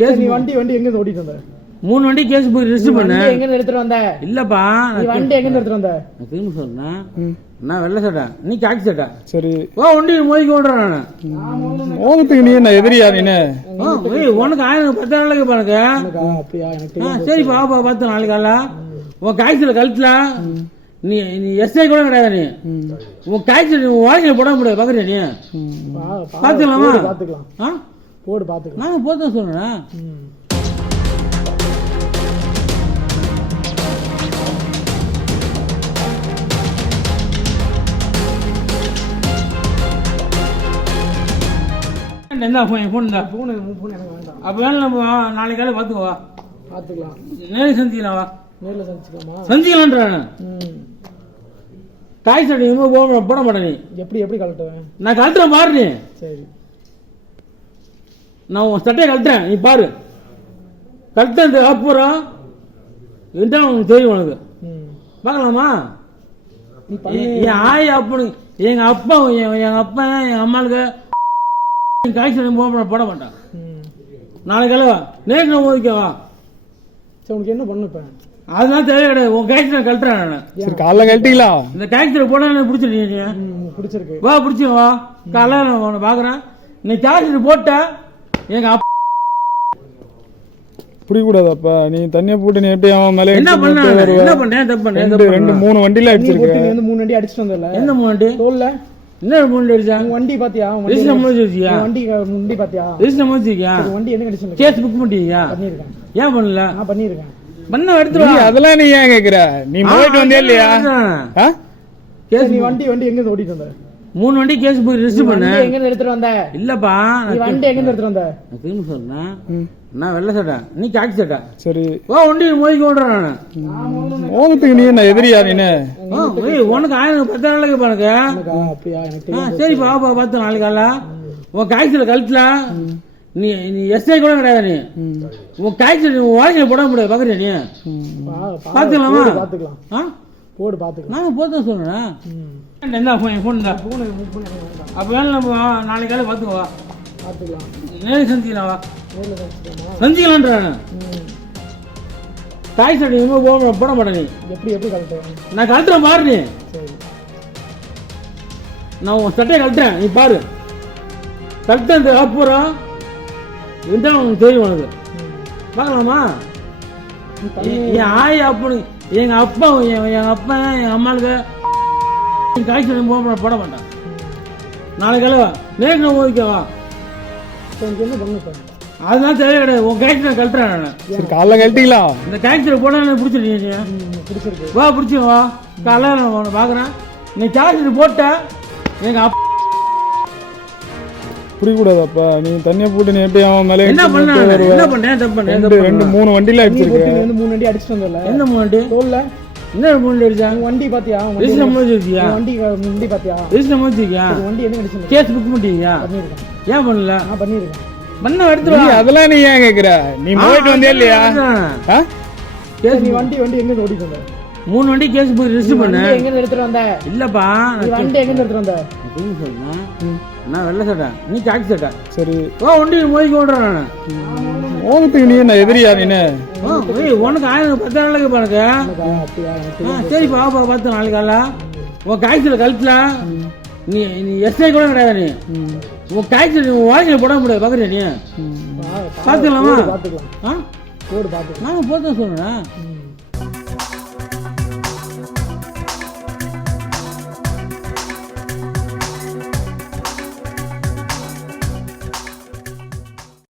Case நீ வண்டி எங்க ஓட்டிட்டு வந்த? 3 வண்டி கேஸ் போய் ரெஜிஸ்டர் பண்ண. எங்க எடுத்துட்டு வந்த? இல்லப்பா நீ வண்டி எங்க எடுத்துட்டு வந்த? நான் திரும்ப சொல்றேன். நான் வெள்ளை சட்டை, நீ காக்கி சட்டை. சரி வண்டி மோதிக்க ஓடுறேன் நானு. மோகத்துக்கு நீ என்ன எதிரியா நீனு? உனக்கு 1000 நாளைக்கு பாருங்க. அப்படியா? எனக்கு சரிப்பா வாப்பா பார்த்து நாளைக்கு காலைல உன் காய்ச்சல கழுத்துல நீ எஸ்ஐ கூட கிடையாது. நீ உன் காய்ச்சல் நீ வாழ்க்கையில போட முடியாது. பாக்குறியா நீ? பாத்துக்கலாமா? பாத்துக்கலாம். போடு பாத்துக்கலாம். நான் போதான் சொல்றேன். என்ன போன் எனக்கு வேண்டாம். அப்ப வேணும் நம்ம நாளைக்கு காலை பாத்துக்கவா? பாத்துக்கலாம். நேரில் சந்திக்கலாமா? நேர்ல சந்திச்சுக்கலாமா? சந்திக்கலான்றானு காய் சட்டை போட மாட்டேன். நீ எப்படி கழட்டுவேன்? நான் கழட்டுறேன் பாரு. நீ சரி நான் உன் சட்டையை கழட்டுறேன், நீ பாரு. கழட்ட அப்புறம் என்ன உனக்கு தெரியும். உனக்கு பார்க்கலாமா? என் ஆய் அப்பனு எங்க அப்பா எங்க அம்மாளுக்கு காய்ச்சல் போட மாட்டான். நாளைக்கு கலவா நேற்று நான் ஓதிக்கவா? சரி உனக்கு என்ன பண்ண? அதெல்லாம் தேவை கிடையாது. உன் காய்ச்சல் கழட்டுறேன் நான். சரி காலைல கழட்டிங்களா? இந்த காய்ச்சல் போட பிடிச்சிருக்கீங்க. பிடிச்சிருக்கு வா பிடிச்சி வா. காலைல நான் உன்னை பாக்குறேன். நீ காய்ச்சல் போட்ட எங்க அப்பா புரியக்கூடாதப்பா. நீ தனியா போட்டு நீ எப்படி அவன் மேலே என்ன பண்ண? என்ன பண்ணேன்? தப்பு பண்ணேன். 2-3 வண்டியில அடிச்சிருக்க. 3 வண்டி அடிச்சிட்டு வந்தல. என்ன 3 வண்டி? தோல்ல என்ன 3 வண்டி அடிச்சாங்க? வண்டி பாத்தியா? ரெஜிஸ்டர் முடிச்சியா? வண்டி பாத்தியா? ரெஜிஸ்டர் முடிச்சியா? வண்டி என்ன கண்டிஷன்ல? கேஸ் புக் பண்ணிட்டீங்க? பண்ணிருக்கேன். ஏன் பண்ணல? நான் பண்ணிருக்கேன். பண்ண எடுத்து வா. அதெல்லாம் நீ ஏன் கேக்குற? நீ போயிட்டு வந்தியா இல்லையா? கேஸ் நீ வண்டி எங்க ஓட்டிட்டு வந்த? 3 வண்டி கேஸ் போய் ரெஜிஸ்டர் பண்ண. எங்க எடுத்துட்டு வந்த? இல்லப்பா நீ வண்டி எங்க எடுத்துட்டு வந்த? நான் திரும்ப சொல்றேன். நான் வெள்ளை சட்டை, நீ காக்கி சட்டை. சரி வண்டி மோதிக்க ஓடுறேன் நானு. மோகத்துக்கு நீ என்ன எதிரியா நீனு? உனக்கு 1000 நாளைக்கு பாருங்க. அப்படியா? எனக்கு சரிப்பா வாப்பா பார்த்து நாளைக்கு காலைல உன் காய்ச்சல கழுத்துல நீ எஸ்ஐ கூட கிடையாது. நீ உன் காய்ச்சல் நீ வாழ்க்கையில போட முடியாது. பாக்குறியா நீ? பாத்துக்கலாமா? பாத்துக்கலாம். போடு பாத்துக்கலாம். நான் போதான் சொல்றேன். என்ன போன் அப்ப வேணும் நம்ம நாளைக்கு காலை பாத்துக்கவா? பாத்துக்கலாம். நேரில் சந்திக்கலாமா? நேர்ல சந்திச்சுக்கலாமா? சந்திக்கலான்றானு காய் சட்டை போட மாட்டேன். நீ எப்படி கழட்டுவேன்? நான் கழட்டுறேன் பாரு. நீ சரி நான் உன் சட்டையை கழட்டுறேன், நீ பாரு. கழட்ட அப்புறம் என்ன உனக்கு தெரியும். உனக்கு பார்க்கலாமா? என் ஆய் அப்பனு எங்க அப்பா எங்க அம்மாளுக்கு காய்ச்சல் போட மாட்டான். நாளைக்கு கலவா நேற்று நான் ஓதிக்கவா? உனக்கு என்ன பண்ண? அதெல்லாம் தேவை கிடையாது. உன் காய்ச்சல் கழட்டுறேன் நான். சரி காலைல கழட்டிங்களா? இந்த காய்ச்சல் போட பிடிச்சிருக்கீங்க. பிடிச்சிருக்கு வா பிடிச்சி வா. காலைல நான் உன்னை பாக்குறேன். நீ காய்ச்சல் போட்ட எங்க அப்பா புரியக்கூடாதப்பா. நீ தனியா போட்டு நீ எப்படி அவன் மேலே என்ன பண்ண? என்ன பண்ணேன்? தப்பு பண்ணேன். 2-3 வண்டியில அடிச்சிருக்க. 3 வண்டி அடிச்சிட்டு வந்தல. என்ன 3 வண்டி? தோல்ல என்ன 3 வண்டி அடிச்சாங்க? வண்டி பாத்தியா? ரெஜிஸ்டர் முடிச்சியா? வண்டி பாத்தியா? ரெஜிஸ்டர் முடிச்சியா? வண்டி என்ன கண்டிஷன்ல? கேஸ் புக் பண்ணிட்டீங்க? பண்ணிருக்கேன். ஏன் பண்ணல? நான் பண்ணிருக்கேன். பண்ண எடுத்து வா. அதெல்லாம் நீ ஏன் கேக்குற? நீ போயிட்டு வந்தியா இல்லையா? கேஸ் நீ வண்டி எங்க ஓட்டிட்டு வந்த? 3 வண்டி கேஸ் போய் ரெஜிஸ்டர் பண்ண. எங்க எடுத்துட்டு வந்த? இல்லப்பா நீ வண்டி எங்க எடுத்துட்டு வந்த? நான் சொல்றேன். நான் வெள்ளை சட்டை, நீ காக்கி சட்டை. சரி வண்டி மோதிக்க ஓடுறேன் நானு. மோகத்துக்கு நீ என்ன எதிரியா நீனு? உனக்கு 10 நாளைக்கு பாருங்க. அப்படியா? எனக்கு சரிப்பா வாப்பா பார்த்து நாளைக்கு காலைல உன் காய்ச்சல கழுத்துல நீ எஸ்ஐ கூட கிடையாது. நீ உன் காய்ச்சல் நீ வாழ்க்கையில போட முடியாது. பாக்குறியா நீ? பாத்துக்கலாமா? பாத்துக்கலாம். போடு பாத்துக்கலாம். நான் போதான் சொல்றேன்.